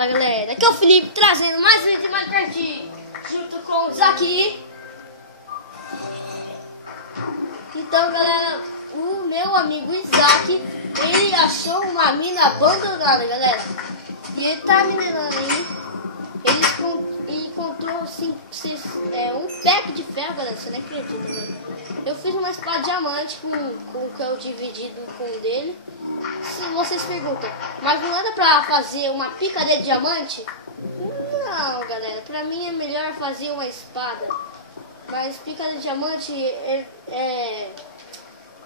Fala galera, aqui é o Felipe trazendo mais vídeo de Minecraft junto com o Isaac. Então galera, o meu amigo Isaac, ele achou uma mina abandonada, galera. E ele tá minerando aí. Ele encontrou assim, um pack de ferro, galera, você não acredita, né? Eu fiz uma espada de diamante com o que eu dividido com o dele. Se vocês perguntam, mas não era pra fazer uma pica de diamante? Não, galera, pra mim é melhor fazer uma espada. Mas pica de diamante é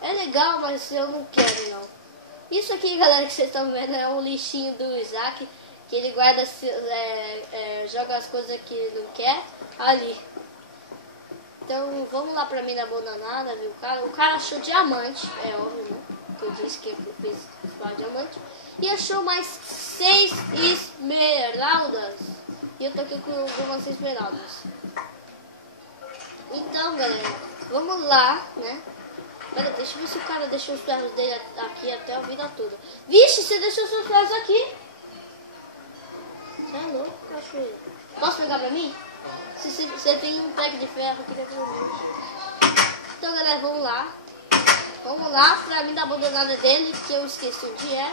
legal, mas eu não quero não. Isso aqui, galera, que vocês estão vendo é um lixinho do Isaac, que ele guarda, joga as coisas que ele não quer ali. Então vamos lá pra mina abandonada, viu? O cara achou diamante, é óbvio, né? Que eu disse que eu fiz espada de diamante. E achou mais 6 esmeraldas. E eu tô aqui com algumas esmeraldas. Então, galera, vamos lá, né? Pera, deixa eu ver se o cara deixou os ferros dele aqui até a vida toda. Vixe, você deixou seus ferros aqui? Você é louco, cachoeira. Posso pegar pra mim? Se você tem um pack de ferro aqui dentro do mim. Então, galera, vamos lá. Vamos lá pra mim da abandonada dele, que eu esqueci onde é.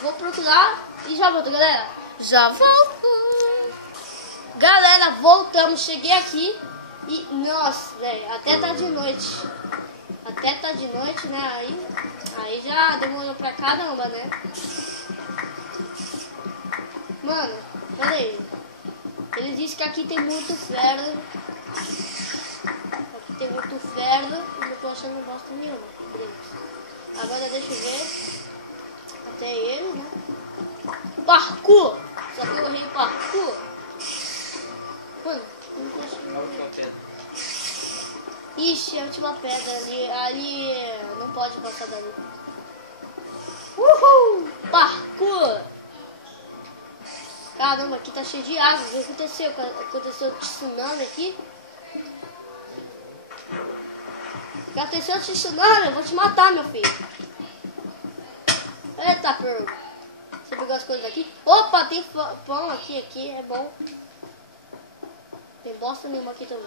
Vou procurar e já volto, galera. Já volto. Galera, voltamos. Cheguei aqui e, nossa, velho, até tá de noite. Até tá de noite, né? Aí já demorou pra caramba, né? Mano, pera aí. Ele disse que aqui tem muito ferro. Aqui tem muito ferro e não tô achando bosta nenhuma. Agora deixa eu ver. Até ele, né? Parkour! Só que eu errei parkour. Mano, não tô achando. A última pedra. Ixi, a última pedra ali não pode passar dali. Uhul! Parkour! Caramba, aqui tá cheio de água. O que aconteceu? Aconteceu tsunami aqui? O que aconteceu tsunami? Eu vou te matar, meu filho. Eita, perro. Você pegou as coisas aqui? Opa, tem pão aqui é bom. Tem bosta nenhuma aqui também.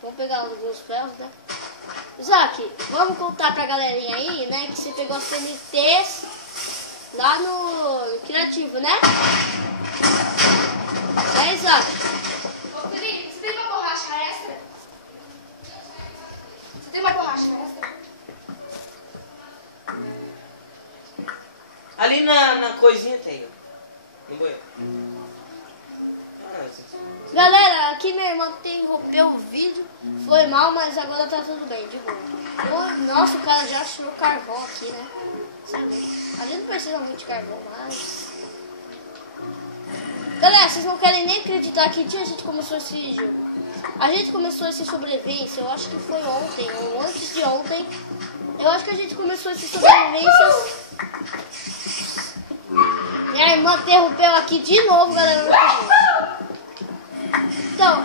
Vamos pegar alguns ferros, né? Isaac, vamos contar pra galerinha aí, né? Que você pegou as TNTs lá no Criativo, né? É, Isaac? Ô, Felipe, você tem uma borracha extra? Você tem uma borracha extra? Ali na coisinha tem, ó. No banheiro. Galera, aqui minha irmã interrompeu o vídeo. Foi mal, mas agora tá tudo bem, de boa. Nossa, o cara já achou carvão aqui, né? Sabe? A gente não precisa muito de carvão, mas... Galera, vocês não querem nem acreditar que dia a gente começou esse jogo. A gente começou esse sobrevivência, eu acho que foi ontem, ou antes de ontem. Eu acho que a gente começou esse sobrevivência. Minha irmã interrompeu aqui de novo, galera. Então,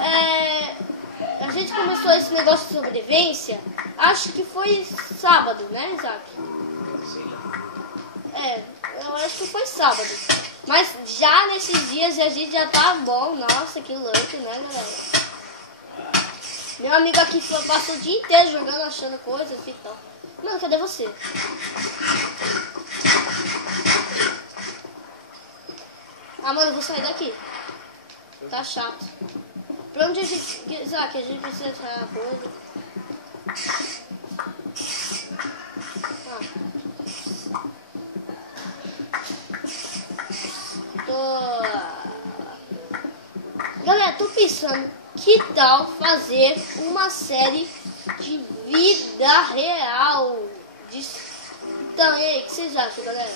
a gente começou esse negócio de sobrevivência, acho que foi sábado, né, Isaac? Eu acho que foi sábado. Mas já nesses dias a gente já tá bom. Nossa, que louco, né, galera? Meu amigo aqui passou o dia inteiro jogando, achando coisas e tal. Mano, cadê você? Ah, mano, eu vou sair daqui. Tá chato. Pra onde a gente... Isaac, a gente precisa achar a coisa. Galera, tô pensando, que tal fazer uma série de vida real? Então, e aí, o que vocês acham, galera?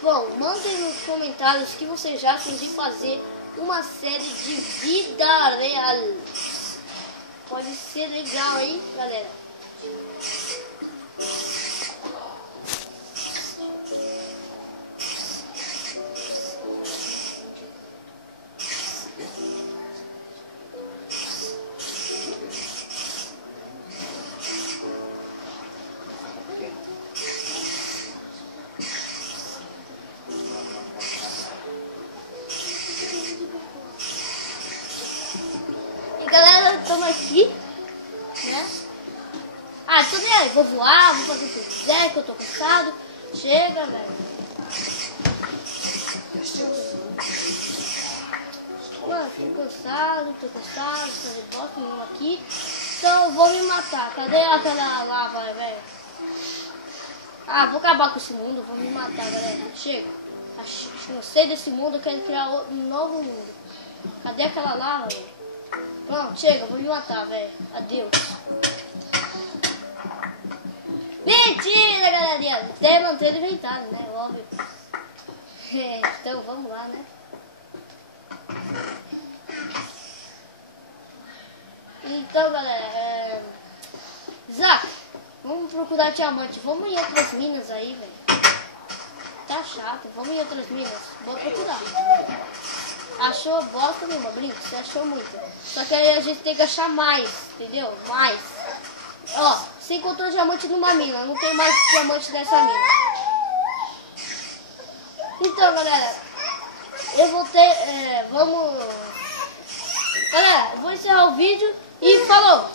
Bom, mandem nos comentários o que vocês acham de fazer uma série de vida real. Pode ser legal, hein, galera? aqui, né? Ah, tô nem aí, vou voar, vou fazer o que eu quiser, que eu tô cansado. Chega, velho. Mano, tô cansado, fazer bosta nenhuma aqui. Então eu vou me matar. Cadê aquela lava, velho? Ah, vou acabar com esse mundo, vou me matar, galera. Chega. Cansei desse mundo, eu quero criar um novo mundo. Cadê aquela lava, velho? Pronto, chega, vou me matar, velho. Adeus. Mentira, galerinha. Até manter inventado, né? Óbvio. Então vamos lá, né? Então, galera, Isaac, vamos procurar diamante. Vamos em outras minas aí, velho. Tá chato, vamos em outras minas. Vou procurar. Achou bosta nenhuma, brinco, você achou muito. Só que aí a gente tem que achar mais, entendeu? Mais. Ó, você encontrou diamante numa mina, não tem mais diamante nessa mina. Então, galera, eu vou ter, vamos... Galera, eu vou encerrar o vídeo e falou!